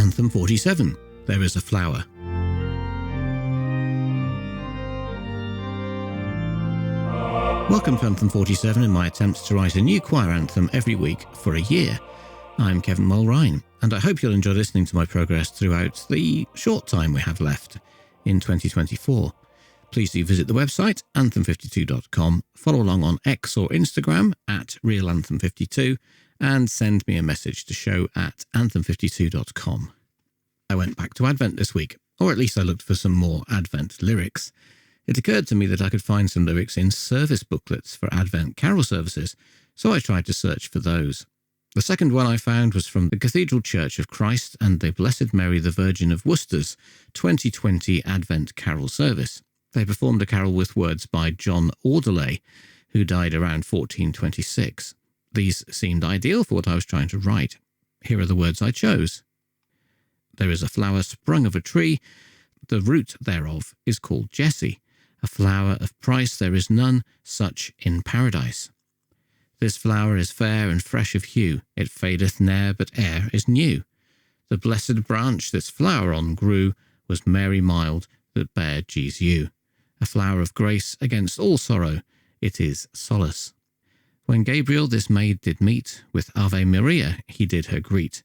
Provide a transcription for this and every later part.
Anthem 47, There is a Flower. Welcome to Anthem 47 in my attempt to write a new choir anthem every week for a year. I'm Kevin Mulrine, and I hope you'll enjoy listening to my progress throughout the short time we have left in 2024. Please do visit the website, anthem52.com, follow along on X or Instagram at realanthem52, and send me a message to show@anthem52.com. I went back to Advent this week, or at least I looked for some more Advent lyrics. It occurred to me that I could find some lyrics in service booklets for Advent carol services, so I tried to search for those. The second one I found was from the Cathedral Church of Christ and the Blessed Mary the Virgin of Worcester's 2020 Advent carol service. They performed a carol with words by John Audelay, who died around 1426. These seemed ideal for what I was trying to write. Here are the words I chose. There is a flower sprung of a tree, the root thereof is called Jesu. A flower of price there is none such in paradise. This flower is fair and fresh of hue, it fadeth ne'er but e'er is new. The blessed branch this flower on grew was Mary mild that bare Jesu. A flower of grace against all sorrow, it is solace. When Gabriel this maid did meet, with Ave Maria he did her greet.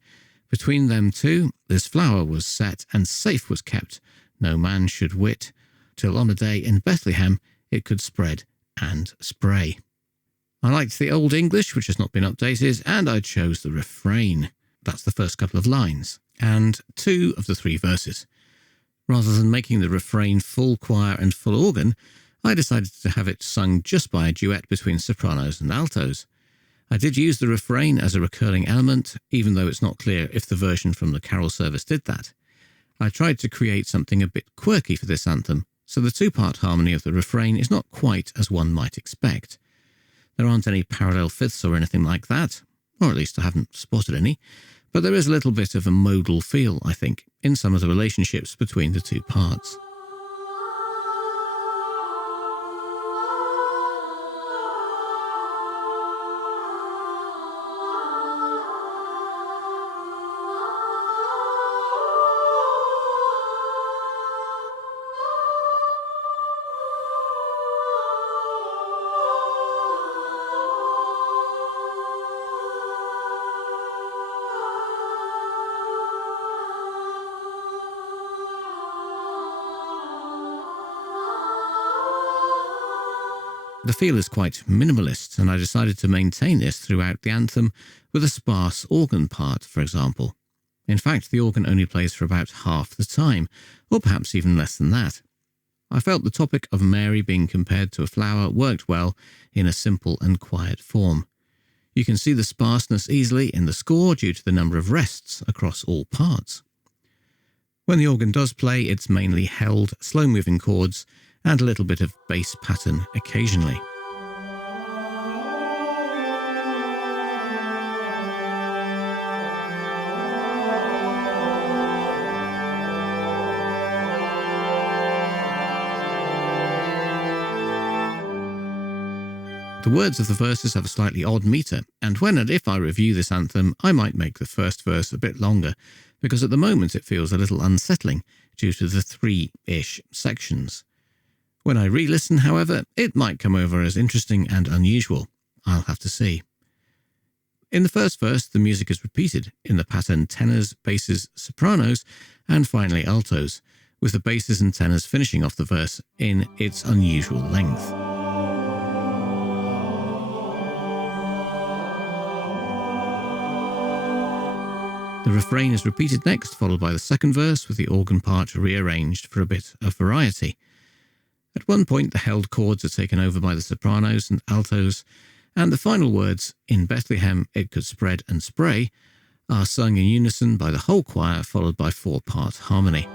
Between them two this flower was set, and safe was kept, no man should wit, till on a day in Bethlehem it could spread and spray. I liked the Old English, which has not been updated, and I chose the refrain. That's the first couple of lines, and 2 of the 3 verses. Rather than making the refrain full choir and full organ, I decided to have it sung just by a duet between sopranos and altos. I did use the refrain as a recurring element, even though it's not clear if the version from the carol service did that. I tried to create something a bit quirky for this anthem, so the 2-part harmony of the refrain is not quite as one might expect. There aren't any parallel fifths or anything like that, or at least I haven't spotted any, but there is a little bit of a modal feel, I think, in some of the relationships between the 2 parts. The feel is quite minimalist, and I decided to maintain this throughout the anthem with a sparse organ part, for example. In fact, the organ only plays for about half the time, or perhaps even less than that. I felt the topic of Mary being compared to a flower worked well in a simple and quiet form. You can see the sparseness easily in the score due to the number of rests across all parts. When the organ does play, it's mainly held, slow-moving chords, and a little bit of bass pattern occasionally. The words of the verses have a slightly odd metre, and when and if I review this anthem, I might make the first verse a bit longer, because at the moment it feels a little unsettling due to the 3-ish sections. When I re-listen, however, it might come over as interesting and unusual. I'll have to see. In the first verse, the music is repeated in the pattern tenors, basses, sopranos, and finally altos, with the basses and tenors finishing off the verse in its unusual length. The refrain is repeated next, followed by the second verse, with the organ part rearranged for a bit of variety. At one point, the held chords are taken over by the sopranos and altos, and the final words, "In Bethlehem it could spread and spray," are sung in unison by the whole choir, followed by 4-part harmony.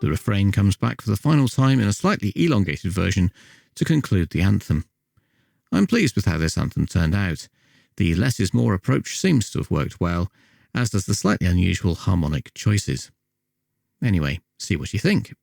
The refrain comes back for the final time in a slightly elongated version to conclude the anthem. I'm pleased with how this anthem turned out. The less is more approach seems to have worked well, as does the slightly unusual harmonic choices. Anyway, see what you think.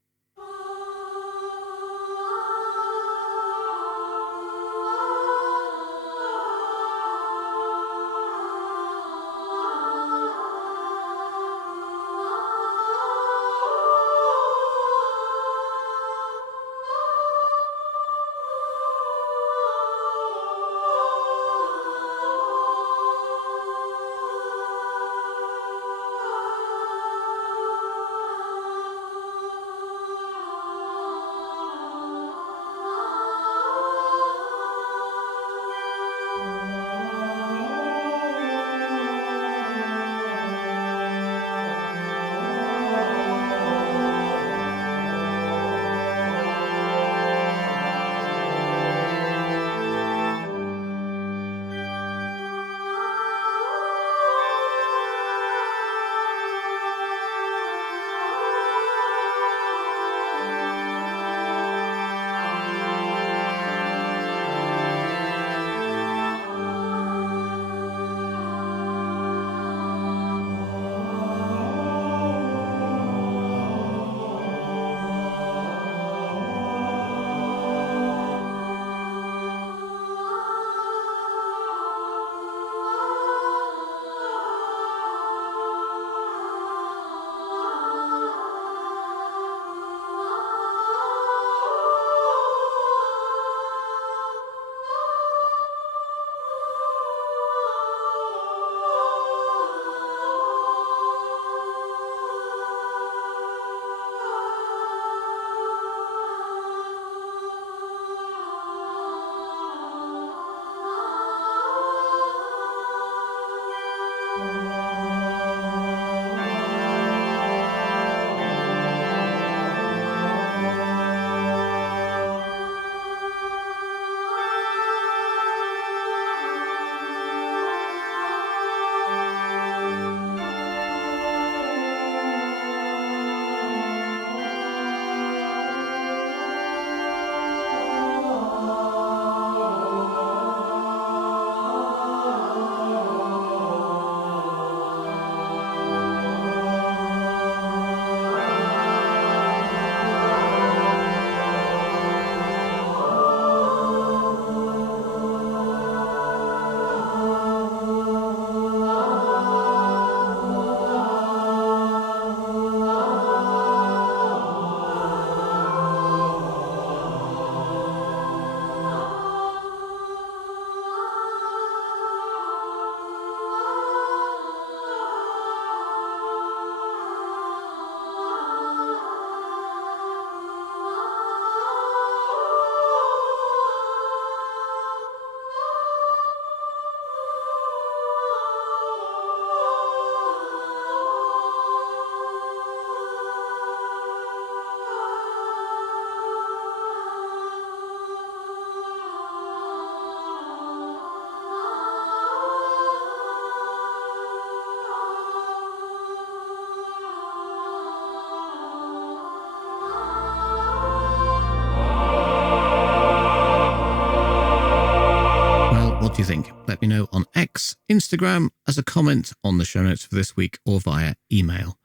What do you think? Let me know on X, Instagram, as a comment on the show notes for this week, or via email.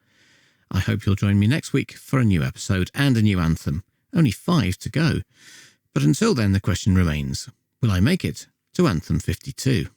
I hope you'll join me next week for a new episode and a new anthem. Only 5 to go. But until then, the question remains, will I make it to Anthem 52?